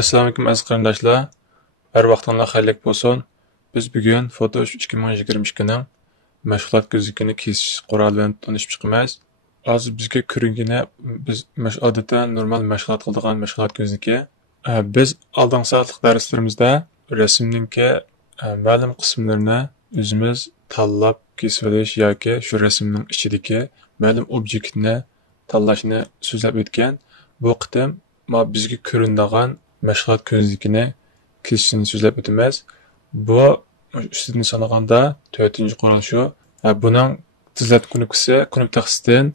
Assalomu alaykum aziz qarindoshlar. Har vaqtinglar xayrlik bo'lsin. Biz bugun Photoshop 2022 ning mashg'ulot ko'zikini kesish quroli bilan tanishib chiqamiz. Hozir bizga ko'ringani biz odatda normal mashg'ulot qiladigan mashg'ulot ko'zniki. Biz oldingi soatlik darslarimizda rasmninki ma'lum qismlarini o'zimiz tanlab kesib olish yoki shu rasmning ichidagi ma'lum obyektni tanlashni so'zlab o'tgan. Bu qitim bizga ko'rinadigan mashg'ulot ko'zlikini kesishni so'zlab o'tamiz. Bu ustidan sanaganda 4-chi qurol shu. Buning tizlat knopkasi knop taqsidan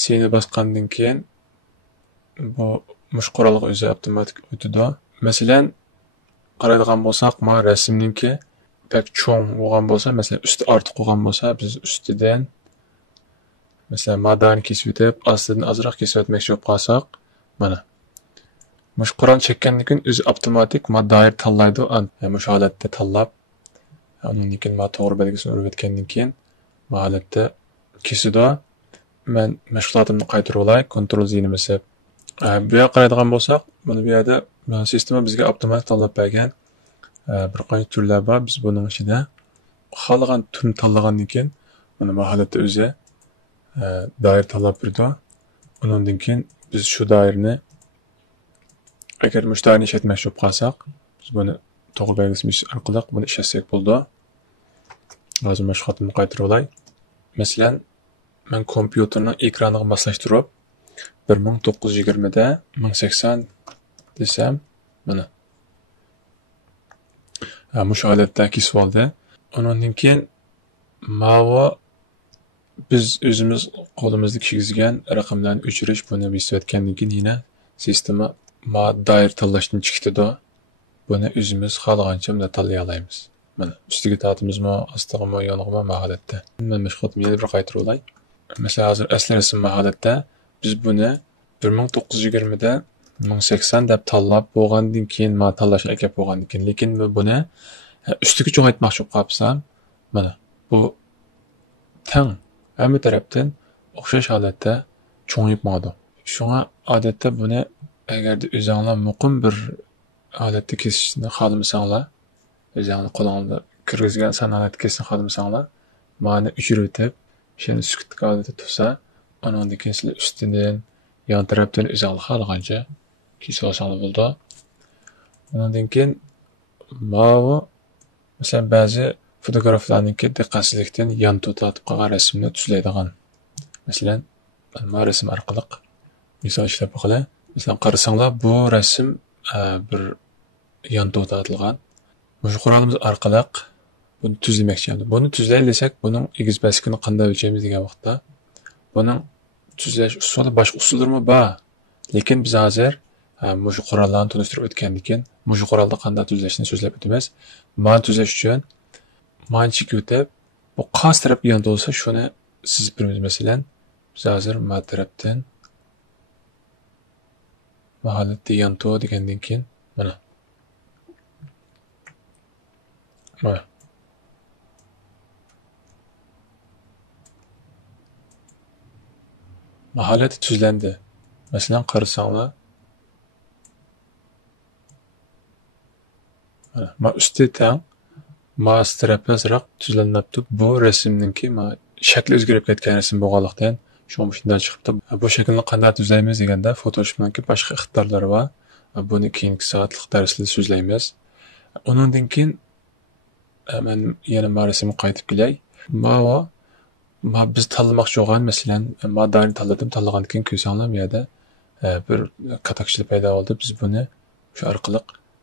C'ni bosgandan keyin bu mush qurolga o'zi avtomatik o'tadi. Masalan, qaraydigan bo'lsak, mana rasmninki pek cho'ng bo'lgan bo'lsa, masalan, usti ortiq bo'lgan bo'lsa, biz ustidan masalan, madani kesib o'tib, ostidan ozroq kesib o'tmoqchi bo'lib qolsak, mana mush qurol chekkandan keyin o'zi avtomatik doir tanlaydi. Mush holatda tanlab, undan keyin to'g'ri belgisini urib o'tgandan keyin bu holatda kesidi. Men mashg'ulotimni qaytarib olay, Ctrl Z ni bosib. Bu yerga qaraydigan bo'lsak, mana bu yerda sistema bizga avtomatik tanlab bergan bir qancha turlar bor. Biz buning ichida xohlagan turni tanlagandan keyin mana bu holatda o'zi doir tanlab berdi. Undan keyin biz shu doirni agar mushtarni ishlatmoqchi bo'lib qolsak, biz buni to'g'ri belgisi orqali buni ishlatsak bo'ldi. Hozir mashg'ulotimni qaytarib olay. Masalan, men kompyuterning ekraniga moslashtirib 1920 da 1080 desam, mana mush holatda kesib oldi. Undan keyin biz o'zimiz qo'limizda kigizgan raqamlarni o'chirish buni besib o'tgandan keyin yana sistema doir tanlashdan chiqdi. Buni o'zimiz xohlagancha bunda tanlay olamiz. Mana ustiga tortimizmi, ostig'imi, yonig'imi holatda. Men mashg'ulotimni yana bir qaytarib olay. Masalan, hozir asli rasm holatda biz buni 1920 da 1080 deb tanlab bo'lgandan keyin tanlash akab bo'lgandan keyin, lekin buni ustiga cho'ngaytmoqchi bo'lib qolsam, mana bu teng hamma tarafdan o'xshash holatda cho'ngayib qoldi. Shunga odatda buni agar o'zingizlar muqim bir holatda kesishni xohlamasanglar, o'zingizlar qo'lingizda kirgizgan holatda kesishni xohlamasanglar, mana o'chirib o'tib, shuni sukutga holatda tursa, undan keyin sizlar ustidan, yon tarafdan o'zingizlar xohlagancha kesib olsangiz bo'ldi. Undan keyin masalan ba'zi fotograflarniki diqqatsizlikdan yon tortib qolgan rasmni tuzlaydigan. Masalan, mana rasm orqali misol ishlab qo'yinglar. Masalan, qarasanglar bu rasm bir yon tortilgan. Mush qurolimiz orqali buni tuzlamoqchimiz. Buni tuzlay desak, buning egiz baskini qanday o'lchaymiz degan vaqtda, buning tuzlash usuli boshqa usullarmi bor. Lekin biz hozir mush qurollarni tanishtirib o'tgandan keyin mush qurolda qanday tuzlashni so'zlab o'tamiz. Mana tuzlash uchun manchik o'tib, bu qaysi taraf yon bo'lsa, shuni sizib beramiz. Masalan, biz hozir bu tarafdan bu holatda yon degandan keyin mana holatda tuzlandi. Masalan, qarasanglar, mana usti tang, mas tarafi azroq tuzlanibdi. Bu rasmninki shakli o'zgarib ketgan rasm bo'lganlikdan shunday chiqibdi. Bu shaklni qanday tuzlaymiz deganda, Photoshop'ningki boshqa ixtiyorlari bor. Buni keyingi soatlik darslarda so'zlaymiz. Undan keyin men yana rasmni qaytib kelay. Biz tanlamoqchi bo'lgan, masalan, doirni tanlagandan keyin ko'rsanglar, bu yerda bir katakchilik paydo bo'ldi. Biz buni shu orqali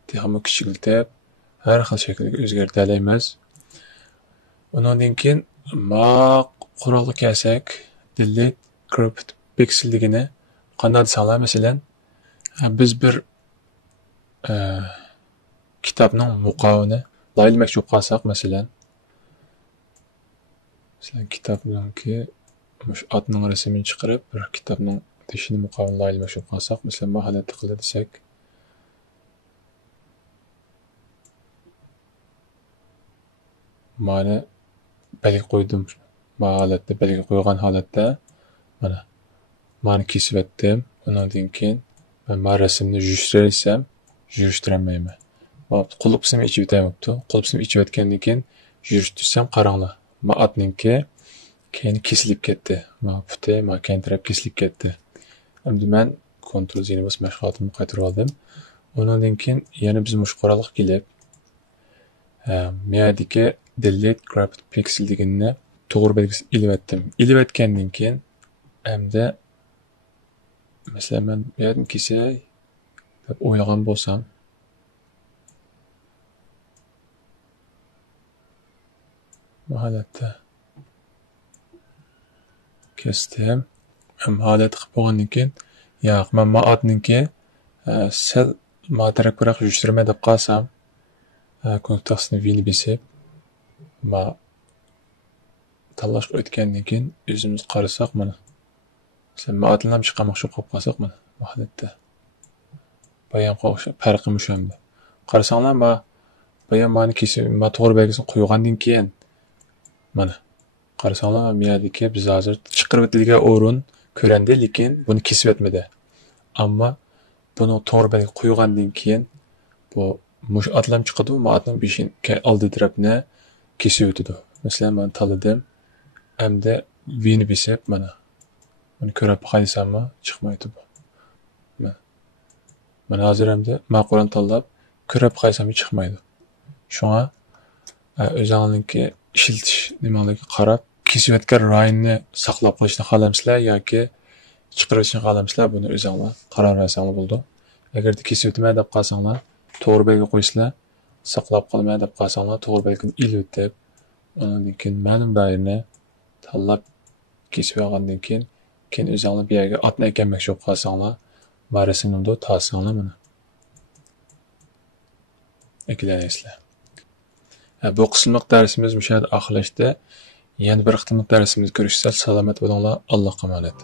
texnik kichiklatib, har xil shaklga o'zgartira olamiz. Undan keyin qurolga kelsak, delete cropped pixel degani qanday desanglar, masalan, biz bir kitobning muqovini laylamoqchi bo'lib qolsak, masalan, kitobninki mush otning rasmini chiqarib, bir kitobning teshini muqovini laylamoqchi bo'lib qolsak, masalan, bu holatda qilib desak, mana belgi qo'ydim. Bu holatda belgi qo'ygan holatda mana kesib o'tdim. Undan keyin Ben bu resimni yurishtirsam, yurishtirolmayman. Qulluq qismi ichib o'tyapti. Qulluq qismi ichib o'tgandan keyin yurishtirsam qaranglar. Ma atninki keyin kesilib ketdi. Ma puti, ma keyin taraf kesilib ketdi. Endi men Ctrl Z ni bosib mashg'ulotimni qaytarib oldim. Undan keyin yana biz mushqoraliq kelib, meyadagi delete graphic pixel deganni to'g'ri belgisini ilib etdim. Ilib etgandan keyin endi masalan men bu yerni kesay deb o'ylagan bo'lsam, bu holatda kesdim. Ham holat qilib bo'lgandan keyin, yo'q, men ma'atninki sal ma'taraf biroq yurishtirmay deb qolsam, kontaktni vini besib, ma tanlashga o'tgandan keyin o'zimiz qarasak mana. Masalan, ma'atlarni chiqarmoqchi bo'lib qolsak mana bu holatda. Bayan qo'shib farqi o'shanda. Qarasanglar, bayan mani kesib, ma to'g'ri belgisini qo'ygandan keyin mana qarasanglar, miyadagi biz hozir chiqarib o'tilgan o'rin ko'rindi, lekin buni kesib o'tmadi. Ammo buni to'g'ri belgi qo'ygandan keyin bu mush atlam chiqadi, bu atlam beshin oldi tarafni kesib o'tadi. Masalan, men tanladim. Endi vini besib mana. Buni ko'rib qolsammi, chiqmaydi bu. Mana hozir endi ma'qulni tanlab ko'rib qolsam chiqmaydi. Shunga o'zingizga ishiltish nimalarga qarab kesib o'tgan rayonni saqlab qolishni xohlamsizlar yoki chiqarishni xohlamsizlar, buni o'zingizlar qaror bersangiz bo'ldi. Agar kesib o'tmay deb qolsanglar, to'g'ri belgi qo'ysizlar, saqlab qolmay deb qolsanglar, to'g'ri belgini ilib o'tib, undan keyin ma'lum doirani tanlab kesib olgandan keyin o'zingizlar bu yerga atni ekanmoqchi bo'lib qolsanglar, resimimda tasinglar mana. Ekleysizlar. Bu qismliq darsimiz mushada oxirlashdi. Yana bir qismliq darsimizda ko'rishsak, salomat bo'linglar. Allohga emanet.